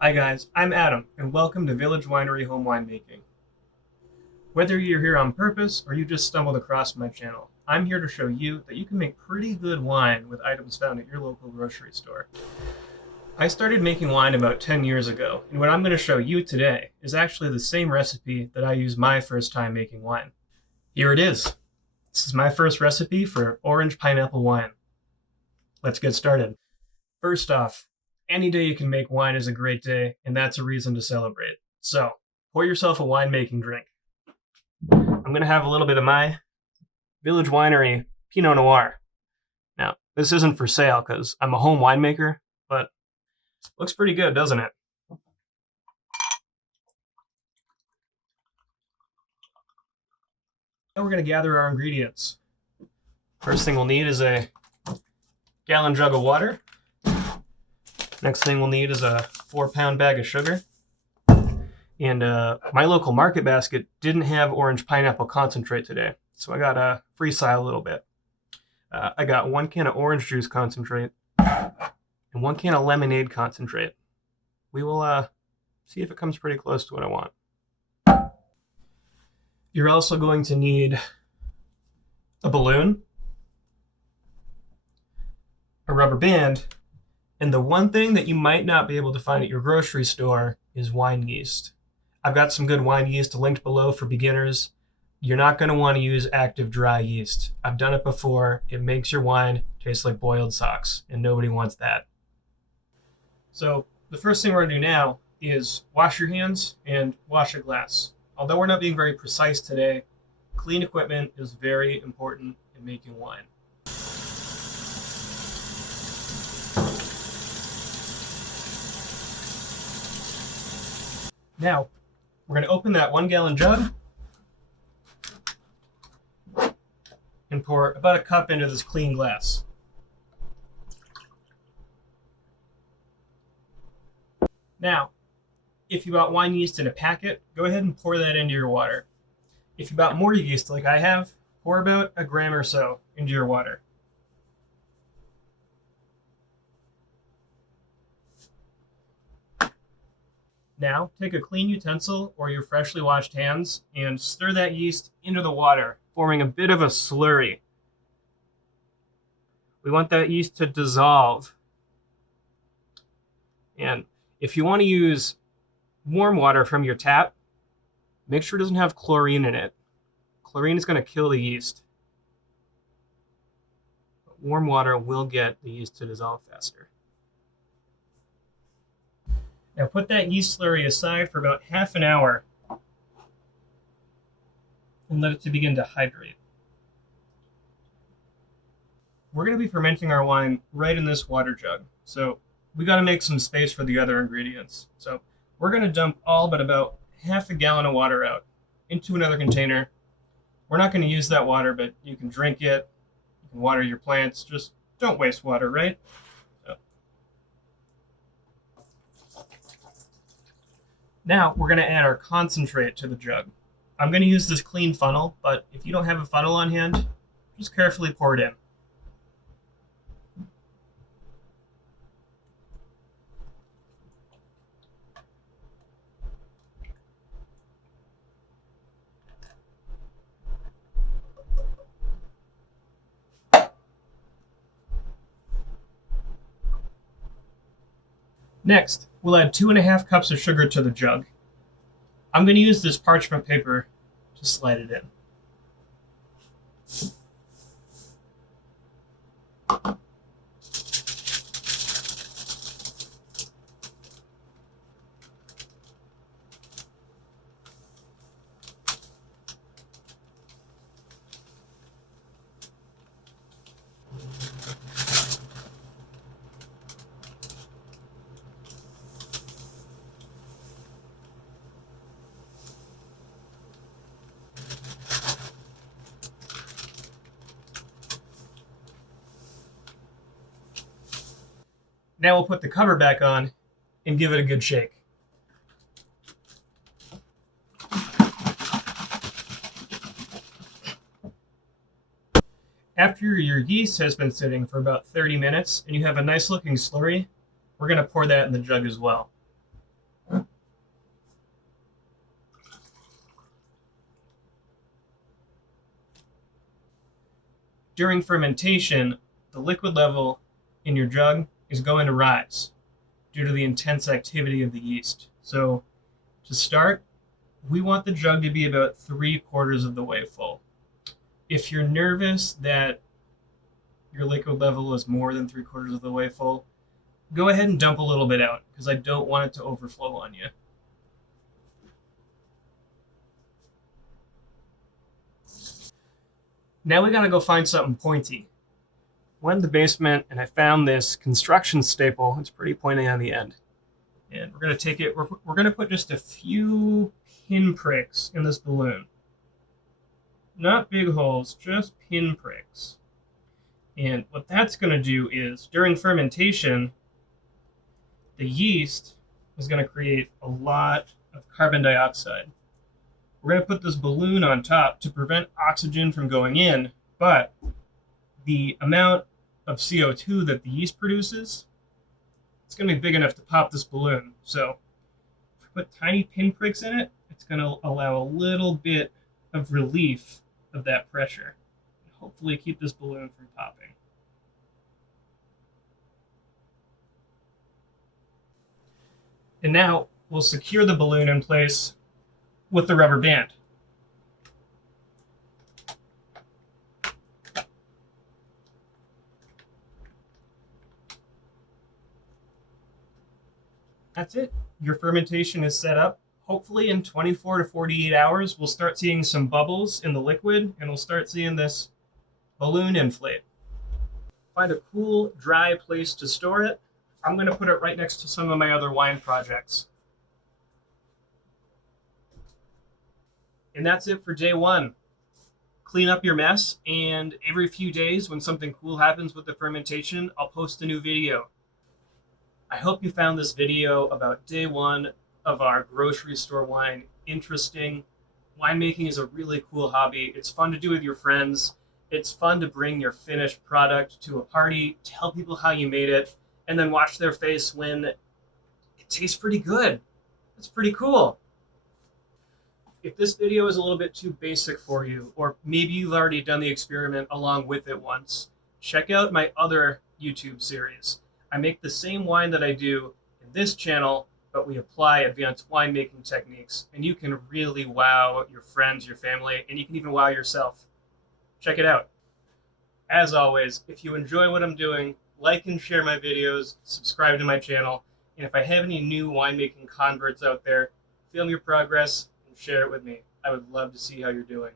Hi guys, I'm Adam, and welcome to Village Winery Home Winemaking. Whether you're here on purpose or you just stumbled across my channel, I'm here to show you that you can make pretty good wine with items found at your local grocery store. I started making wine about 10 years ago, and what I'm going to show you today is actually the same recipe that I used my first time making wine. Here it is. This is my first recipe for orange pineapple wine. Let's get started. First off, any day you can make wine is a great day, and that's a reason to celebrate. So, pour yourself a winemaking drink. I'm going to have a little bit of my Village Winery Pinot Noir. Now, this isn't for sale because I'm a home winemaker, but looks pretty good, doesn't it? Now we're going to gather our ingredients. First thing we'll need is a gallon jug of water. Next thing we'll need is a 4-pound bag of sugar. And my local Market Basket didn't have orange pineapple concentrate today, so I got to freestyle a little bit. I got 1 can of orange juice concentrate and 1 can of lemonade concentrate. We will see if it comes pretty close to what I want. You're also going to need a balloon, a rubber band, and the one thing that you might not be able to find at your grocery store is wine yeast. I've got some good wine yeast linked below for beginners. You're not going to want to use active dry yeast. I've done it before. It makes your wine taste like boiled socks, and nobody wants that. So the first thing we're going to do now is wash your hands and wash a glass. Although we're not being very precise today, clean equipment is very important in making wine. Now, we're going to open that 1-gallon jug and pour about a cup into this clean glass. Now, if you bought wine yeast in a packet, go ahead and pour that into your water. If you bought more yeast like I have, pour about a gram or so into your water. Now, take a clean utensil or your freshly washed hands and stir that yeast into the water, forming a bit of a slurry. We want that yeast to dissolve. And if you want to use warm water from your tap, make sure it doesn't have chlorine in it. Chlorine is going to kill the yeast. But warm water will get the yeast to dissolve faster. Now put that yeast slurry aside for about half an hour and let it to begin to hydrate. We're going to be fermenting our wine right in this water jug, so we got to make some space for the other ingredients. So we're going to dump all but about half a gallon of water out into another container. We're not going to use that water, but you can drink it, you can water your plants. Just don't waste water, right? So. Now we're going to add our concentrate to the jug. I'm going to use this clean funnel, but if you don't have a funnel on hand, just carefully pour it in. Next, we'll add 2.5 cups of sugar to the jug. I'm going to use this parchment paper to slide it in. Now we'll put the cover back on and give it a good shake. After your yeast has been sitting for about 30 minutes and you have a nice looking slurry, we're going to pour that in the jug as well. During fermentation, the liquid level in your jug is going to rise due to the intense activity of the yeast. So to start, we want the jug to be about 3/4 of the way full. If you're nervous that your liquid level is more than 3/4 of the way full, go ahead and dump a little bit out because I don't want it to overflow on you. Now we gotta go find something pointy. Went in the basement and I found this construction staple. It's pretty pointy on the end. And we're gonna take it, we're gonna put just a few pinpricks in this balloon. Not big holes, just pinpricks. And what that's gonna do is during fermentation, the yeast is gonna create a lot of carbon dioxide. We're going to put this balloon on top to prevent oxygen from going in, but the amount of CO2 that the yeast produces, it's going to be big enough to pop this balloon. So if we put tiny pinpricks in it, it's going to allow a little bit of relief of that pressure and hopefully keep this balloon from popping. And now we'll secure the balloon in place with the rubber band. That's it. Your fermentation is set up. Hopefully in 24 to 48 hours, we'll start seeing some bubbles in the liquid and we'll start seeing this balloon inflate. Find a cool, dry place to store it. I'm going to put it right next to some of my other wine projects. And that's it for day one. Clean up your mess, and every few days when something cool happens with the fermentation, I'll post a new video. I hope you found this video about day one of our grocery store wine interesting. Winemaking is a really cool hobby. It's fun to do with your friends. It's fun to bring your finished product to a party, tell people how you made it, and then watch their face when it tastes pretty good. It's pretty cool. If this video is a little bit too basic for you, or maybe you've already done the experiment along with it once, check out my other YouTube series. I make the same wine that I do in this channel, but we apply advanced winemaking techniques, and you can really wow your friends, your family, and you can even wow yourself. Check it out. As always, if you enjoy what I'm doing, like and share my videos, subscribe to my channel, and if I have any new winemaking converts out there, film your progress, share it with me. I would love to see how you're doing.